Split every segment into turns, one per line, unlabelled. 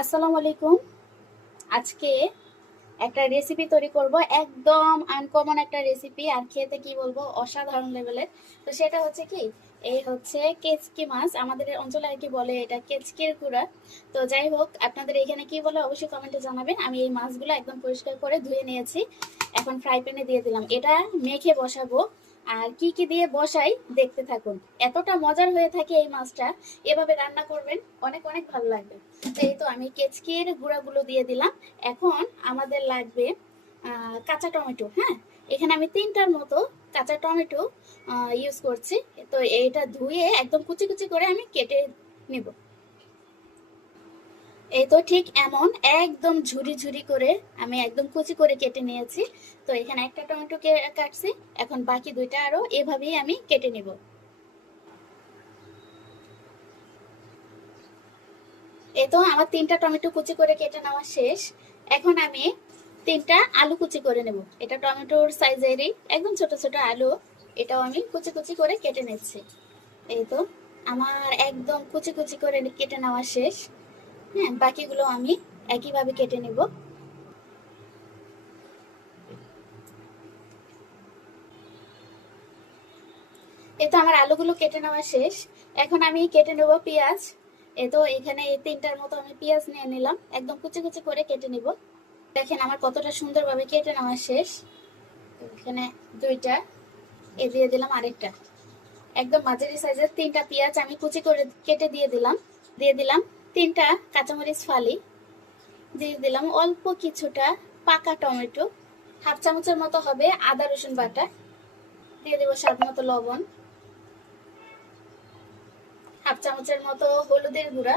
আসসালামু আলাইকুম। আজকে একটা রেসিপি তৈরি করব, একদম আনকমন একটা রেসিপি আর খেতে কি বলব? অসাধারণ লেভেলের তো সেটা হচ্ছে কি, এই হচ্ছে কেচকি মাছ। আমাদের অঞ্চলে আর কি বলে এটা কেচকির কুড়া তো যাই হোক, আপনাদের এখানে কি বলে অবশ্যই কমেন্টে জানাবেন। আমি এই মাছগুলো একদম পরিষ্কার করে ধুয়ে নিয়েছি। এখন ফ্রাই প্যানে দিয়ে দিলাম। এটা মেখে বসাবো। আর কি কি দিয়ে বসাই দেখতে থাকুন। এতটা মজার হয়ে থাকে এই মাছটা। এভাবে রান্না করবেন, অনেক অনেক ভালো লাগবে। এই তো আমি কেচকির গুঁড়াগুলো দিয়ে দিলাম। এখন আমাদের লাগবে কাঁচা টমেটো হ্যাঁ? এখানে আমি তিনটার মতো কাঁচা টমেটো ইউজ করছি। তো এইটা ধুয়ে একদম কুচি কুচি করে আমি কেটে নিব। এই তো ঠিক এমন, একদম ঝুরি ঝুরি করে আমি একদম কুচি করে কেটে নিয়েছি। তো এখানে একটা টমেটো কাটছি, এখন বাকি দুইটা আরও এভাবেই আমি কেটে নিব। এই তো আমার তিনটা টমেটো কুচি করে কেটে নেওয়া শেষ। এখন আমি তিনটা আলু কুচি করে নেব। এটা টমেটোর সাইজেরই, একদম ছোট ছোট আলু, এটাও আমি কুচি কুচি করে কেটে নিচ্ছি। এই তো আমার একদম কুচি কুচি করে কেটে নেওয়া শেষ। হ্যাঁ বাকিগুলো আমি একইভাবে কেটে নেব। এই তো আমার আলুগুলো কেটে নেওয়া শেষ। এখন আমি কেটে নেব পেঁয়াজ। এ তো এখানে এই তিনটার মতো আমি পেঁয়াজ নিয়ে নিলাম। একদম কুচি কুচি করে কেটে নিব। দেখেন আমার কতটা সুন্দরভাবে কেটে নেওয়া শেষ। এখানে দুইটা, এ দিয়ে দিলাম আরেকটা। একদম মাঝারি সাইজের তিনটা পেঁয়াজ আমি কুচি করে কেটে দিয়ে দিলাম। দিয়ে দিলাম তিনটা কাঁচামরিচ ফালি, দিয়ে দিলাম অল্প কিছুটা পাকা টমেটো, হাফ চামচের মতো হবে আদা, রসুন বাটা, দিয়ে দেবো স্বাদ মতো লবণ, হাফ চামচের মতো হলুদের গুঁড়া,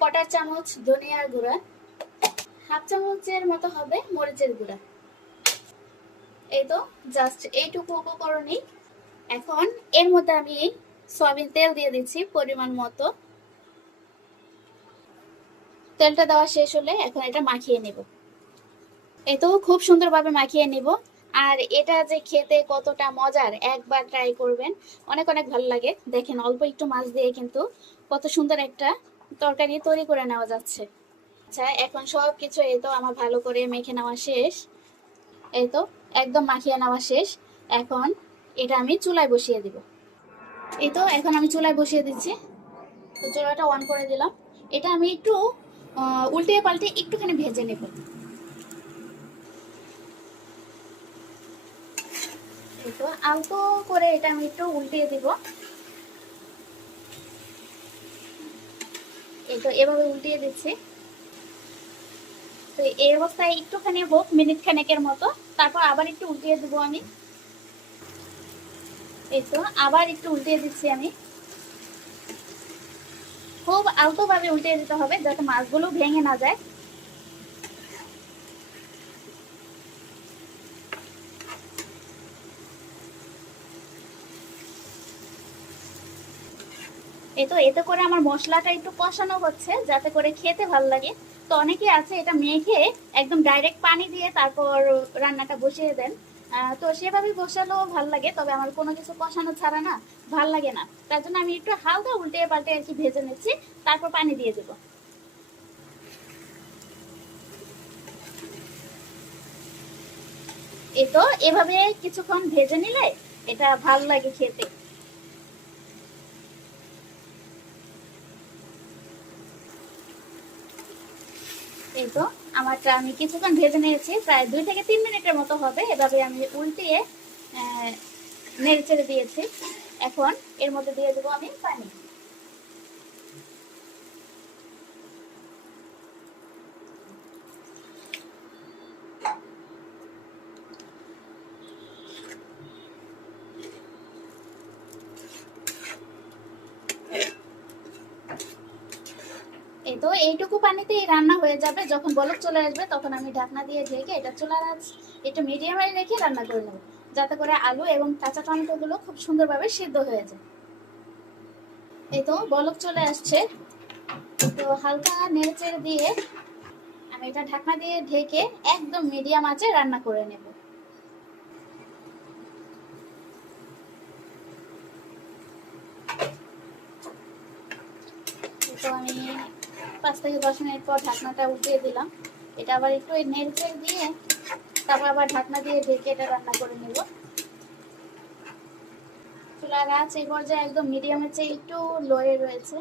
কটার চামচ ধনিয়ার গুঁড়া, হাফ চামচের মতো হবে মরিচের গুঁড়া। এই তো জাস্ট এইটুকু উপকরণই। এখন এর মধ্যে আমি সয়াবিন তেল দিয়ে দিচ্ছি পরিমাণ মতো। তেলটা দেওয়া শেষ হলে এখন এটা মাখিয়ে নেব। এই তো খুব সুন্দরভাবে মাখিয়ে নেব। আর এটা যে খেতে কতটা মজার, একবার ট্রাই করবেন। অনেক অনেক ভালো লাগে। দেখেন, অল্প একটু মাছ দিয়ে কিন্তু কত সুন্দর একটা তরকারি তৈরি করে নেওয়া যাচ্ছে। আচ্ছা এখন সব কিছু এই তো আমার ভালো করে মেখে নেওয়া শেষ। এই তো একদম মাখিয়ে নেওয়া শেষ। এখন এটা আমি চুলায় বসিয়ে দিব। এই তো এখন আমি চুলায় বসিয়ে দিচ্ছি। তো চুলাটা অন করে দিলাম। এটা আমি একটু উল্টে পাল্টে একটুখানি ভেজে নেব। তো আলতো করে এটা আমি একটু উল্টিয়ে দিব। এই তো এভাবে উল্টিয়ে দিচ্ছি। তো এই অবস্থায় একটুখানি হোক, মিনিট খানেকের মতো। তারপর আবার একটু উল্টিয়ে দেবো আমি। এই তো আবার একটু উল্টিয়ে দিচ্ছি আমি। খুব আলতো ভাবে উল্টিয়ে দিতে হবে যাতে মাছগুলো ভেঙে না যায়। এই তো, এতে করে আমার মশলাটা একটু কষানো হচ্ছে, যাতে করে খেতে ভালো লাগে। তো অনেকে আছে, এটা মেখে একদম ডাইরেক্ট পানি দিয়ে তারপর রান্নাটা বসিয়ে দেন। তো সেভাবে বসালেও ভালো লাগে, তবে আমার কোনো কিছু কষানো ছাড়া না ভালো লাগে না। তার জন্য আমি একটু হালকা উল্টে পাল্টে আর কি ভেজে নিচ্ছি, তারপর পানি দিয়ে দেবো। এ তো, এভাবে কিছুক্ষণ ভেজে নিলে এটা ভালো লাগে খেতে। এই তো, আমারটা আমি কিছুক্ষণ ভেজে নিয়েছি, প্রায় দুই থেকে তিন মিনিটের মতো হবে। এভাবে আমি উল্টিয়ে নেড়ে ছেড়ে দিয়েছি। এখন এর মধ্যে দিয়ে দেবো আমি পানি। এই তো এইটুকু পানিতেই রান্না হয়ে যাবে। যখন বলক চলে আসবে, তখন আমি ঢাকনা দিয়ে ঢেকে এটা চুলার আঁচ একটু মিডিয়ামে রেখে রান্না করে নেব। যাতে করে আলু এবং কাঁচা টমেটো গুলো খুব সুন্দরভাবে সিদ্ধ হয়ে যায়। এই তো বলক চলে আসছে। তো হালকা নেড়ে চেড়ে দিয়ে আমি এটা ঢাকনা দিয়ে ঢেকে একদম মিডিয়াম আঁচে রান্না করে নেব। তো আমি পাঁচ থেকে দশ মিনিট পর ঢাকনাটা উঠিয়ে দিলাম। এটা আবার একটু নেড়ে দিয়ে তারপর আবার ঢাকনা দিয়ে ঢেকে এটা রান্না করে নেব। চুলার আঁচ এই পর্যায়ে একদম মিডিয়ামের চেয়ে একটু লোয়ে রয়েছে।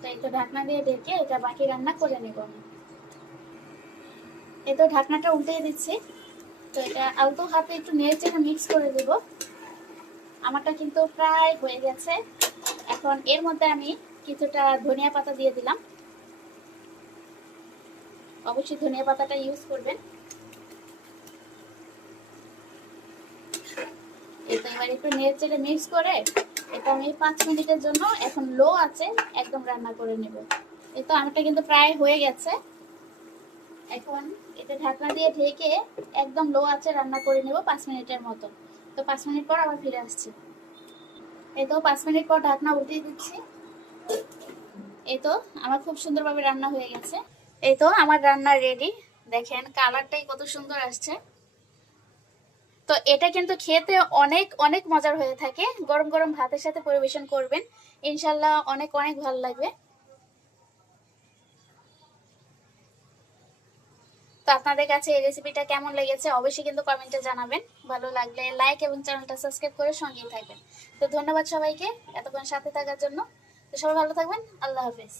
তো এই তো ঢাকনা দিয়ে ঢেকে এটা বাকি রান্না করে নেব আমি। এই তো ঢাকনাটা উল্টিয়ে দিচ্ছি। তো এটা আলতো হাতে একটু নেড়ে চেড়ে মিক্স করে দেব। আমারটা কিন্তু প্রায় হয়ে গেছে। এখন এর মধ্যে আমি কিছুটা ধনিয়া পাতা দিয়ে দিলাম। অবশ্যই ধনিয়া পাতাটা ইউজ করবেন। এটা এবার একটু নেড়ে মিক্স করে, এটা আমি পাঁচ মিনিটের জন্য এখন লো আছে, একদম রান্না করে নেব। এই তো আমারটা কিন্তু প্রায় হয়ে গেছে। এখন এটা ঢাকনা দিয়ে ঢেকে একদম লো আছে রান্না করে নেব পাঁচ মিনিটের মতো। তো পাঁচ মিনিট পর আবার ফিরে আসছি। এই তো পাঁচ মিনিট পর ঢাকনা উঠিয়ে দিচ্ছি। এই তো আমার খুব সুন্দরভাবে রান্না হয়ে গেছে। এই তো আমার রান্না রেডি দেখেন কালারটাই কত সুন্দর আসছে। তো এটা কিন্তু খেতে অনেক অনেক মজার হয়ে থাকে। গরম গরম ভাতের সাথে পরিবেশন করবেন। ইনশাল্লাহ অনেক অনেক ভালো লাগবে। তো আপনাদের কাছে এই রেসিপিটা কেমন লেগেছে অবশ্যই কিন্তু কমেন্টে জানাবেন। ভালো লাগলে লাইক এবং চ্যানেলটা সাবস্ক্রাইব করে সঙ্গেই থাকবেন। তো ধন্যবাদ সবাইকে এতক্ষণ সাথে থাকার জন্য। তো সবাই ভালো থাকবেন। আল্লাহ হাফেজ।